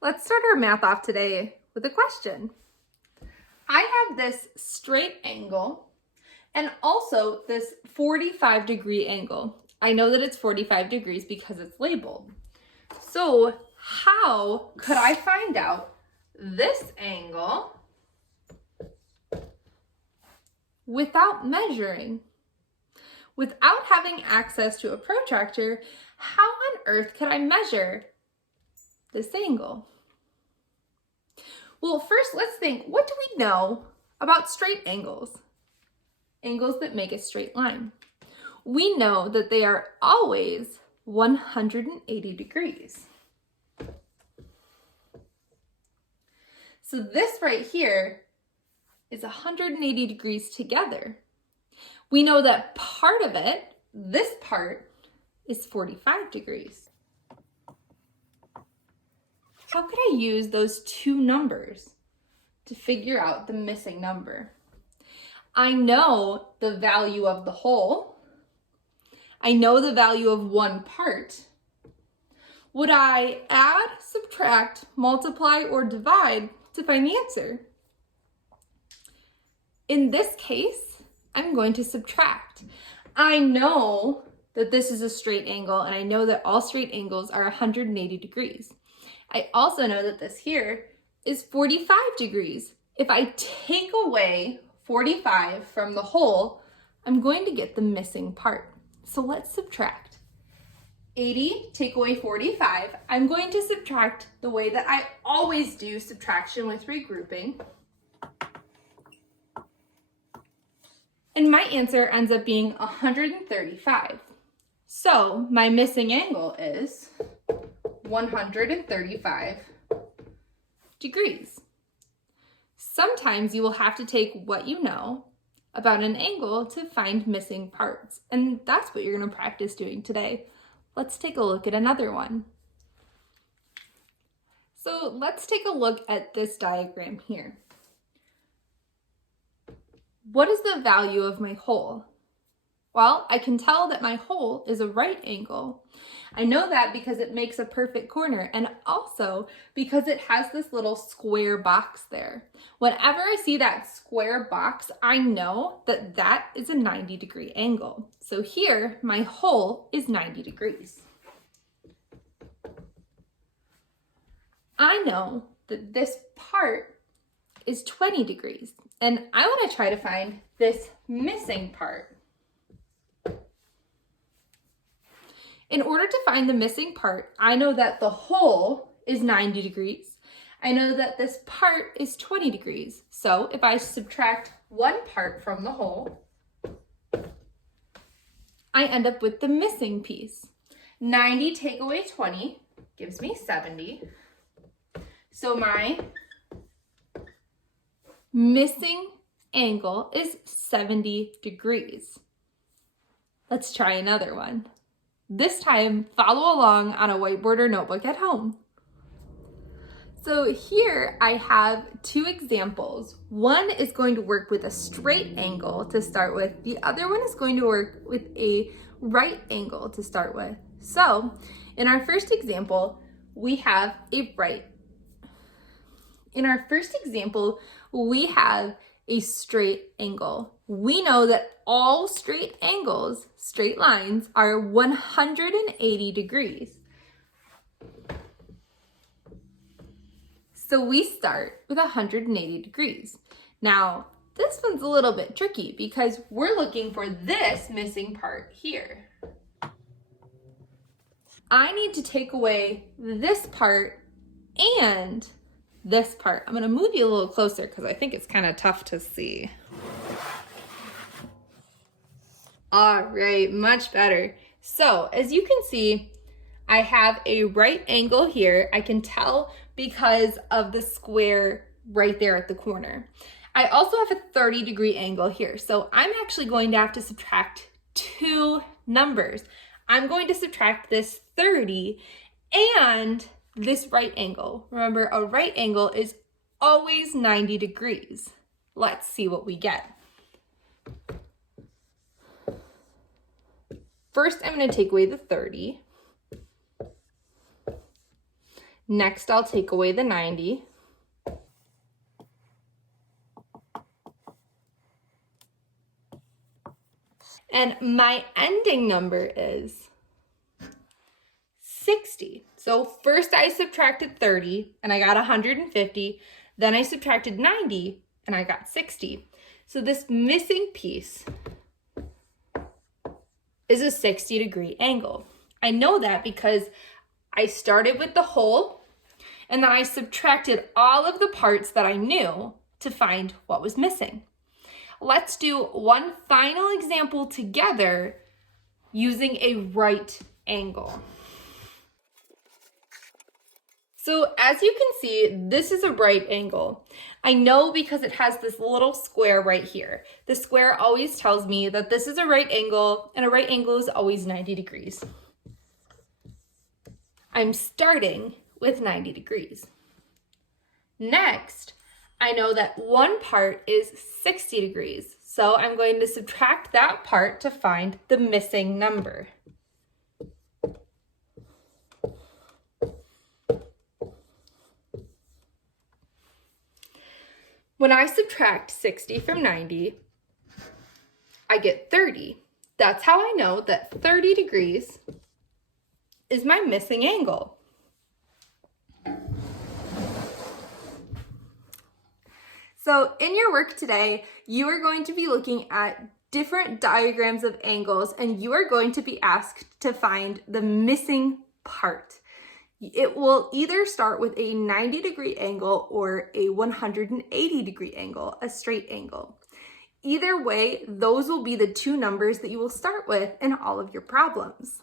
Let's start our math off today with a question. I have this straight angle and also this 45-degree angle. I know that it's 45 degrees because it's labeled. So how could I find out this angle without measuring? Without having access to a protractor, how on earth could I measure this angle? Well, first let's think, what do we know about straight angles? Angles that make a straight line. We know that they are always 180 degrees. So this right here is 180 degrees together. We know that part of it, this part, is 45 degrees. How could I use those two numbers to figure out the missing number? I know the value of the whole. I know the value of one part. Would I add, subtract, multiply, or divide to find the answer? In this case, I'm going to subtract. I know that this is a straight angle, and I know that all straight angles are 180 degrees. I also know that this here is 45 degrees. If I take away 45 from the whole, I'm going to get the missing part. So let's subtract. 80, take away 45. I'm going to subtract the way that I always do subtraction with regrouping. And my answer ends up being 135. So my missing angle is 135 degrees. Sometimes you will have to take what you know about an angle to find missing parts, and that's what you're going to practice doing today. Let's take a look at another one. So let's take a look at this diagram here. What is the value of my whole? Well, I can tell that my whole is a right angle. I know that because it makes a perfect corner, and also because it has this little square box there. Whenever I see that square box, I know that that is a 90-degree angle. So here, my whole is 90 degrees. I know that this part is 20 degrees, and I want to try to find this missing part. In order to find the missing part, I know that the whole is 90 degrees. I know that this part is 20 degrees. So if I subtract one part from the whole, I end up with the missing piece. 90 take away 20 gives me 70. So my missing angle is 70 degrees. Let's try another one. This time, follow along on a whiteboard or notebook at home. So here I have two examples. One is going to work with a straight angle to start with. The other one is going to work with a right angle to start with. So in our first example, we have a straight angle. We know that all straight angles, straight lines, are 180 degrees. So we start with 180 degrees. Now, this one's a little bit tricky because we're looking for this missing part here. I need to take away this part and this part. I'm going to move you a little closer because I think it's kind of tough to see. All right, much better. So as you can see, I have a right angle here. I can tell because of the square right there at the corner. I also have a 30-degree angle here. So I'm actually going to have to subtract two numbers. I'm going to subtract this 30 and this right angle. Remember, a right angle is always 90 degrees. Let's see what we get. First, I'm going to take away the 30. Next, I'll take away the 90. And my ending number is 60. So first I subtracted 30 and I got 150. Then I subtracted 90 and I got 60. So this missing piece is a 60-degree angle. I know that because I started with the whole and then I subtracted all of the parts that I knew to find what was missing. Let's do one final example together using a right angle. So as you can see, this is a right angle. I know because it has this little square right here. The square always tells me that this is a right angle, and a right angle is always 90 degrees. I'm starting with 90 degrees. Next, I know that one part is 60 degrees, so I'm going to subtract that part to find the missing number. When I subtract 60 from 90, I get 30. That's how I know that 30 degrees is my missing angle. So in your work today, you are going to be looking at different diagrams of angles, and you are going to be asked to find the missing part. It will either start with a 90-degree angle or a 180-degree angle, a straight angle. Either way, those will be the two numbers that you will start with in all of your problems.